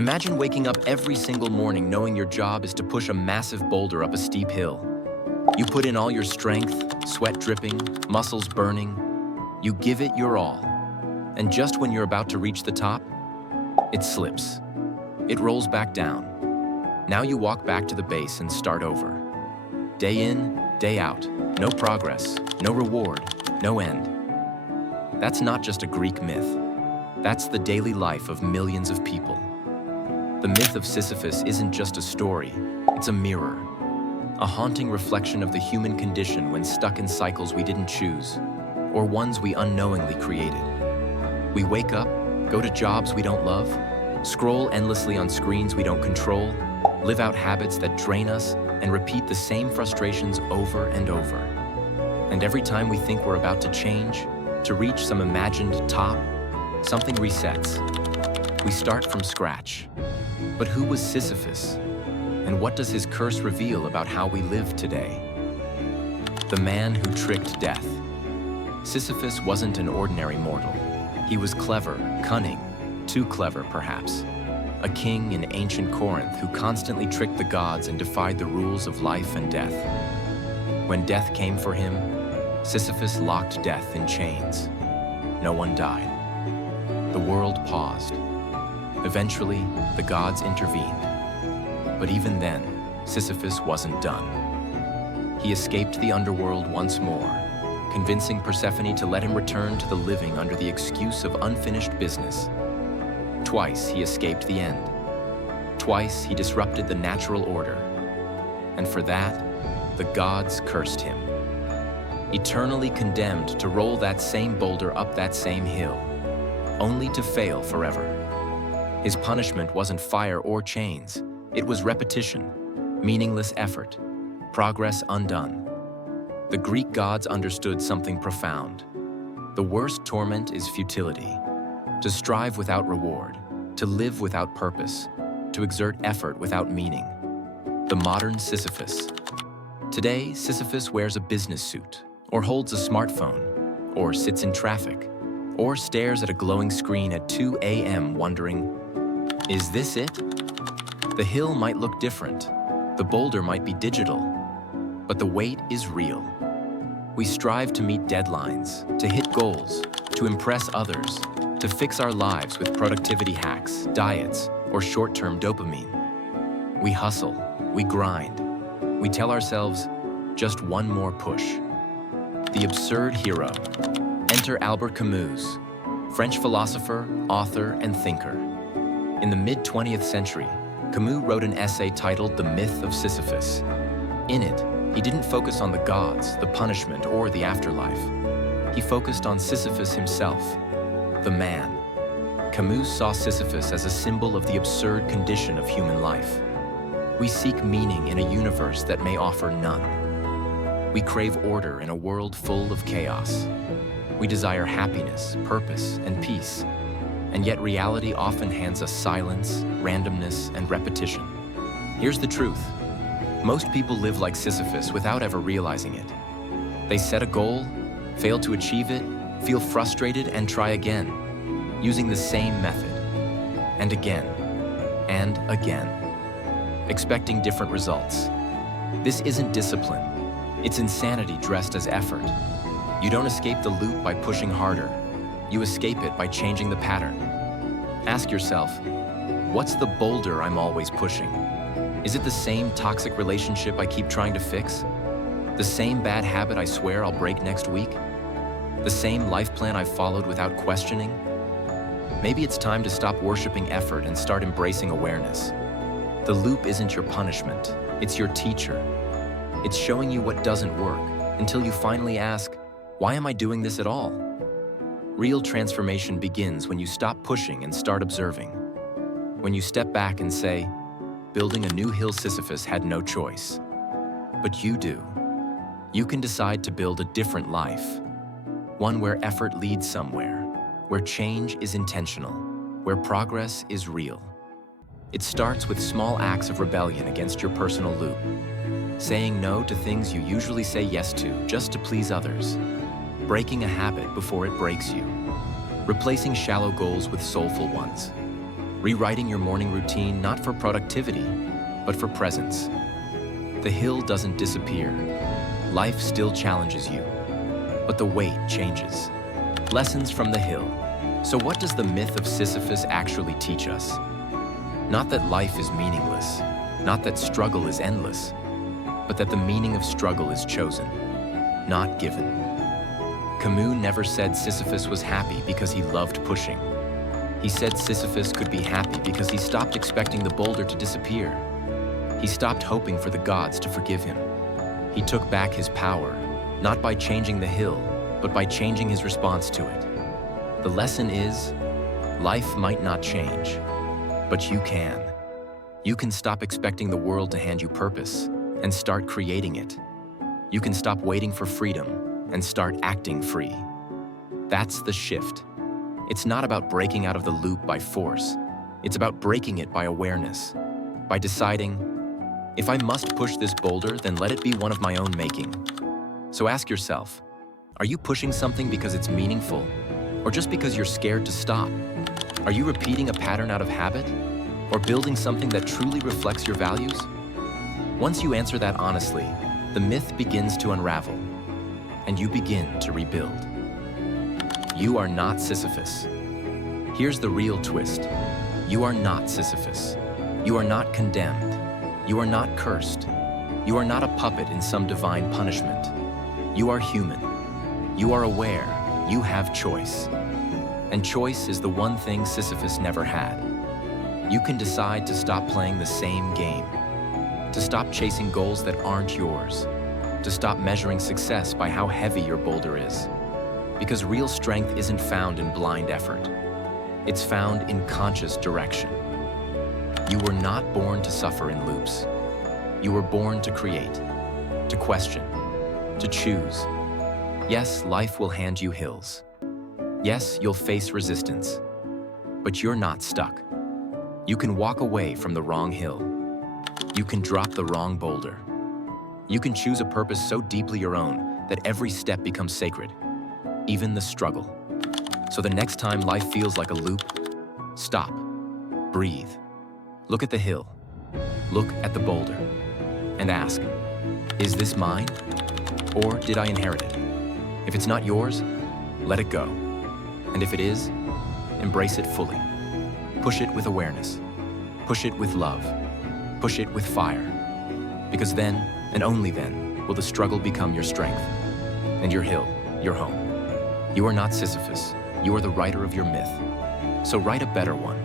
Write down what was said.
Imagine waking up every single morning knowing your job is to push a massive boulder up a steep hill. You put in all your strength, sweat dripping, muscles burning. You give it your all. And just when you're about to reach the top, it slips. It rolls back down. Now you walk back to the base and start over. Day in, day out. No progress, no reward, no end. That's not just a Greek myth. That's the daily life of millions of people. The myth of Sisyphus isn't just a story, it's a mirror. A haunting reflection of the human condition when stuck in cycles we didn't choose, or ones we unknowingly created. We wake up, go to jobs we don't love, scroll endlessly on screens we don't control, live out habits that drain us, and repeat the same frustrations over and over. And every time we think we're about to change, to reach some imagined top, something resets. We start from scratch. But who was Sisyphus? And what does his curse reveal about how we live today? The man who tricked death. Sisyphus wasn't an ordinary mortal. He was clever, cunning, too clever perhaps. A king in ancient Corinth who constantly tricked the gods and defied the rules of life and death. When death came for him, Sisyphus locked death in chains. No one died. The world paused. Eventually, the gods intervened. But even then, Sisyphus wasn't done. He escaped the underworld once more, convincing Persephone to let him return to the living under the excuse of unfinished business. Twice he escaped the end. Twice he disrupted the natural order. And for that, the gods cursed him. Eternally condemned to roll that same boulder up that same hill, only to fail forever. His punishment wasn't fire or chains. It was repetition, meaningless effort, progress undone. The Greek gods understood something profound. The worst torment is futility. To strive without reward, to live without purpose, to exert effort without meaning. The modern Sisyphus. Today, Sisyphus wears a business suit, or holds a smartphone, or sits in traffic, or stares at a glowing screen at 2 a.m. wondering, is this it? The hill might look different, the boulder might be digital, but the weight is real. We strive to meet deadlines, to hit goals, to impress others, to fix our lives with productivity hacks, diets, or short-term dopamine. We hustle, we grind, we tell ourselves, just one more push. The absurd hero. Enter Albert Camus, French philosopher, author, and thinker. In the mid-20th century, Camus wrote an essay titled The Myth of Sisyphus. In it, he didn't focus on the gods, the punishment, or the afterlife. He focused on Sisyphus himself, the man. Camus saw Sisyphus as a symbol of the absurd condition of human life. We seek meaning in a universe that may offer none. We crave order in a world full of chaos. We desire happiness, purpose, and peace. And yet reality often hands us silence, randomness, and repetition. Here's the truth. Most people live like Sisyphus without ever realizing it. They set a goal, fail to achieve it, feel frustrated, and try again, using the same method. And again, expecting different results. This isn't discipline. It's insanity dressed as effort. You don't escape the loop by pushing harder. You escape it by changing the pattern. Ask yourself, what's the boulder I'm always pushing? Is it the same toxic relationship I keep trying to fix? The same bad habit I swear I'll break next week? The same life plan I've followed without questioning? Maybe it's time to stop worshiping effort and start embracing awareness. The loop isn't your punishment, it's your teacher. It's showing you what doesn't work until you finally ask, why am I doing this at all? Real transformation begins when you stop pushing and start observing. When you step back and say, building a new hill Sisyphus had no choice. But you do. You can decide to build a different life. One where effort leads somewhere, where change is intentional, where progress is real. It starts with small acts of rebellion against your personal loop. Saying no to things you usually say yes to just to please others. Breaking a habit before it breaks you. Replacing shallow goals with soulful ones. rewriting your morning routine not for productivity, but for presence. The hill doesn't disappear. Life still challenges you, but the weight changes. Lessons from the hill. So what does the myth of Sisyphus actually teach us? Not that life is meaningless, not that struggle is endless, but that the meaning of struggle is chosen, not given. Camus never said Sisyphus was happy because he loved pushing. He said Sisyphus could be happy because he stopped expecting the boulder to disappear. He stopped hoping for the gods to forgive him. He took back his power, not by changing the hill, but by changing his response to it. The lesson is, life might not change, but you can. You can stop expecting the world to hand you purpose and start creating it. You can stop waiting for freedom and start acting free. That's the shift. It's not about breaking out of the loop by force. It's about breaking it by awareness, by deciding, if I must push this boulder, then let it be one of my own making. So ask yourself, are you pushing something because it's meaningful, or just because you're scared to stop? Are you repeating a pattern out of habit, or building something that truly reflects your values? Once you answer that honestly, the myth begins to unravel, and you begin to rebuild. You are not Sisyphus. Here's the real twist. You are not Sisyphus. You are not condemned. You are not cursed. You are not a puppet in some divine punishment. You are human. You are aware. You have choice. And choice is the one thing Sisyphus never had. You can decide to stop playing the same game, to stop chasing goals that aren't yours, to stop measuring success by how heavy your boulder is. Because real strength isn't found in blind effort. It's found in conscious direction. You were not born to suffer in loops. You were born to create, to question, to choose. Yes, life will hand you hills. Yes, you'll face resistance. But you're not stuck. You can walk away from the wrong hill. You can drop the wrong boulder. You can choose a purpose so deeply your own that every step becomes sacred, even the struggle. So the next time life feels like a loop, stop, breathe, look at the hill, look at the boulder, and ask, is this mine, or did I inherit it? If it's not yours, let it go. And if it is, embrace it fully. Push it with awareness. Push it with love. Push it with fire. Because then, and only then, will the struggle become your strength, and your hill, your home. You are not Sisyphus. You are the writer of your myth. So write a better one.